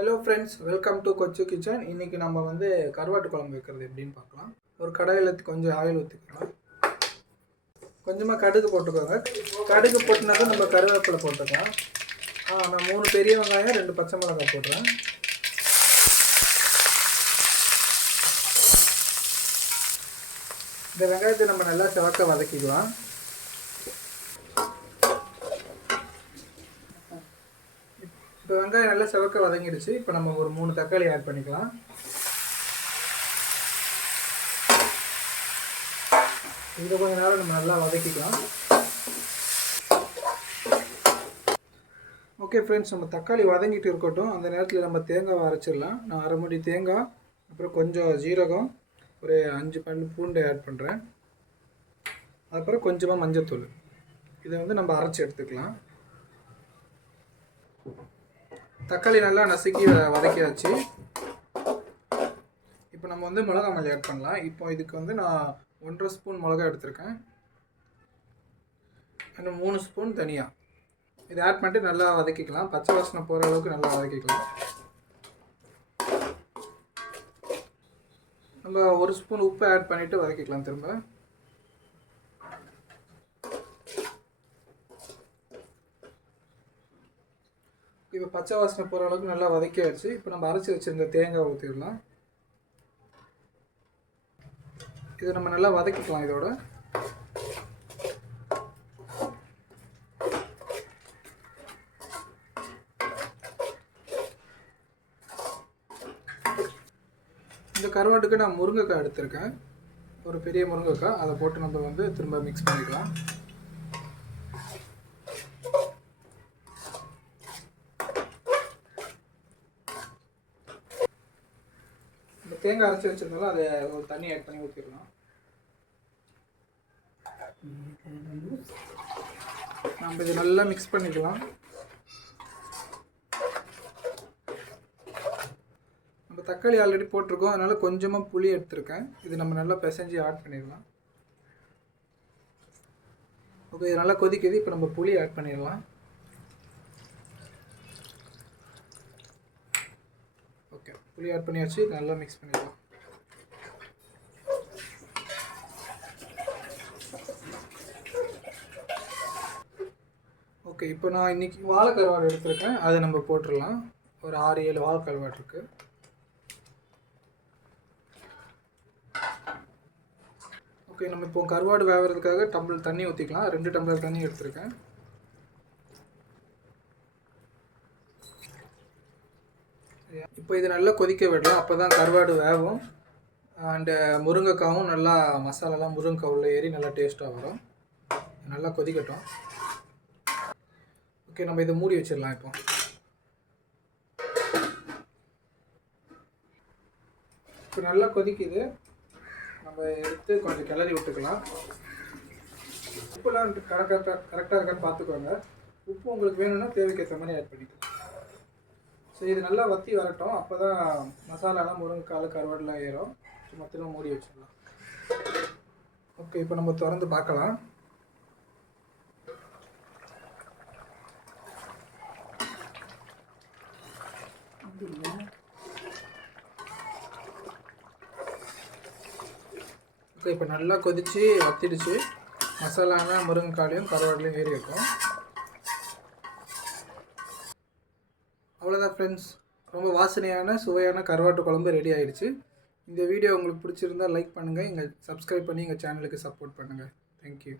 Hello friends welcome to Kochu kitchen இன்றைக்கி நம்ம வந்து கருவாட்டு குழம்பு வைக்கிறது எப்படின்னு பார்க்கலாம். ஒரு கடையில் கொஞ்சம் ஆயில் ஊற்றிக்கலாம் கொஞ்சமாக கடுகு போட்டுக்கோங்க. கடுகு போட்டுனாக்கா நம்ம கருவேப்பிலை போட்டுக்கலாம். ஆ நான் மூணு பெரிய வெங்காயம் ரெண்டு பச்சை மிளகாய் போடுறேன் இந்த வெங்காயத்தை நம்ம நல்லா செவக்க வதக்கிக்கலாம். இப்போ வெங்காயம் நல்லா செவக்க வதங்கிடுச்சு. இப்போ நம்ம ஒரு மூணு தக்காளி ஆட் பண்ணிக்கலாம். இதை கொஞ்ச நேரம் நம்ம நல்லா வதக்கிக்கலாம். ஓகே ஃப்ரெண்ட்ஸ் நம்ம தக்காளி வதங்கிட்டு இருக்கட்டும். அந்த நேரத்தில் நம்ம தேங்காவை அரைச்சிடலாம். நான் அரை மணி தேங்காய் அப்புறம் கொஞ்சம் ஜீரகம் ஒரு அஞ்சு பல் பூண்டு ஆட் பண்ணுறேன் அப்புறம் கொஞ்சமாக மஞ்சத்தூள். இதை வந்து நம்ம அரைச்சி எடுத்துக்கலாம். தக்காளி நல்லா நசுக்கி வதக்கியாச்சு. இப்போ நம்ம வந்து மிளகா மல்லி ஆட் பண்ணலாம். இப்போ இதுக்கு வந்து நான் ஒன்றரை ஸ்பூன் மிளகா எடுத்திருக்கேன். இன்னும் மூணு ஸ்பூன் தனியா. இதை ஆட் பண்ணிட்டு நல்லா வதக்கிக்கலாம். பச்சை வாசனை போகிற அளவுக்கு நல்லா வதக்கிக்கலாம். நம்ம ஒரு ஸ்பூன் உப்பு ஆட் பண்ணிவிட்டு வதக்கிக்கலாம் திரும்ப. இப்போ பச்சை வாசனை போகிற அளவுக்கு நல்லா வதக்கியாச்சு இப்போ நம்ம அரைச்சி வச்சிருந்த தேங்காய் ஊற்றிடலாம் இதை நம்ம நல்லா வதக்கிக்கலாம் இதோட. இந்த கருவாட்டுக்கு நான் முருங்கைக்காய் எடுத்திருக்கேன். ஒரு பெரிய முருங்கைக்காய். அதை போட்டு நம்ம வந்து திரும்ப மிக்ஸ் பண்ணிக்கலாம். தேங்காய் அரைச்சி வச்சிருந்தாலும் அதை ஒரு தண்ணி ஆட் பண்ணி ஊற்றிடலாம் நம்ம இதை நல்லா மிக்ஸ் பண்ணிக்கலாம். நம்ம தக்காளி ஆல்ரெடி போட்டிருக்கோம். அதனால் கொஞ்சமாக புளி எடுத்திருக்கேன். இது நம்ம நல்லா பிசைஞ்சு ஆட் பண்ணிடலாம். ஓகே இது நல்லா கொதிக்குது. இப்போ நம்ம புளி ஆட் பண்ணிடலாம் ஓகே புளி ஆட் பண்ணியாச்சு நல்லா மிக்ஸ் பண்ணிடலாம். ஓகே இப்போ நான் இன்னைக்கு வாழைக்கருவாடு எடுத்திருக்கேன். அதை நம்ம போட்டுடலாம். ஒரு ஆறு ஏழு வாழைக்கருவாடு இருக்குது ஓகே நம்ம இப்போ கருவாடு வேகிறதுக்காக டம்ளர் தண்ணி ஊற்றிக்கலாம் ரெண்டு டம்ளர் தண்ணி எடுத்திருக்கேன். இப்போ இது நல்லா கொதிக்க விடலாம். அப்போ தான் கருவாடு வேகும். அண்டு முருங்கைக்காவும் நல்லா மசாலாலாம் முருங்கைக்காய் உள்ள ஏறி நல்லா டேஸ்ட்டாக வரும். நல்லா கொதிக்கட்டும். ஓகே நம்ம இதை மூடி வச்சிடலாம் இப்போ. இப்போ நல்லா கொதிக்குது. நம்ம எடுத்து கொஞ்சம் கிளறி விட்டுக்கலாம். உப்புலாம் கரெக்டாக கரெக்டாக இருக்கான்னு பார்த்துக்கோங்க. உப்பு உங்களுக்கு வேணும்னா தேவைக்கேற்ற மாதிரி ஆட் பண்ணிக்கலாம். ஸோ இது நல்லா வத்தி வரட்டும். அப்போ தான் மசாலாலாம் முருங்கைக்கால் கருவாடுலாம் ஏறும். சும்மா திரும்ப மூடி வச்சிடலாம். ஓகே இப்போ நம்ம திறந்து பார்க்கலாம். ஓகே இப்போ நல்லா கொதிச்சு வத்திடுச்சு. மசாலானா முருங்கைக்காலையும் கருவாடலையும் ஏறி இருக்கும் அவ்வளோதான் ஃப்ரெண்ட்ஸ் ரொம்ப வாசனையான சுவையான கருவாட்டு குழம்பு ரெடி ஆயிடுச்சு. இந்த வீடியோ உங்களுக்கு பிடிச்சிருந்தா லைக் பண்ணுங்கள் எங்கள் சப்ஸ்கிரைப் பண்ணி எங்கள் சேனலுக்கு சப்போர்ட் பண்ணுங்கள் தேங்க்யூ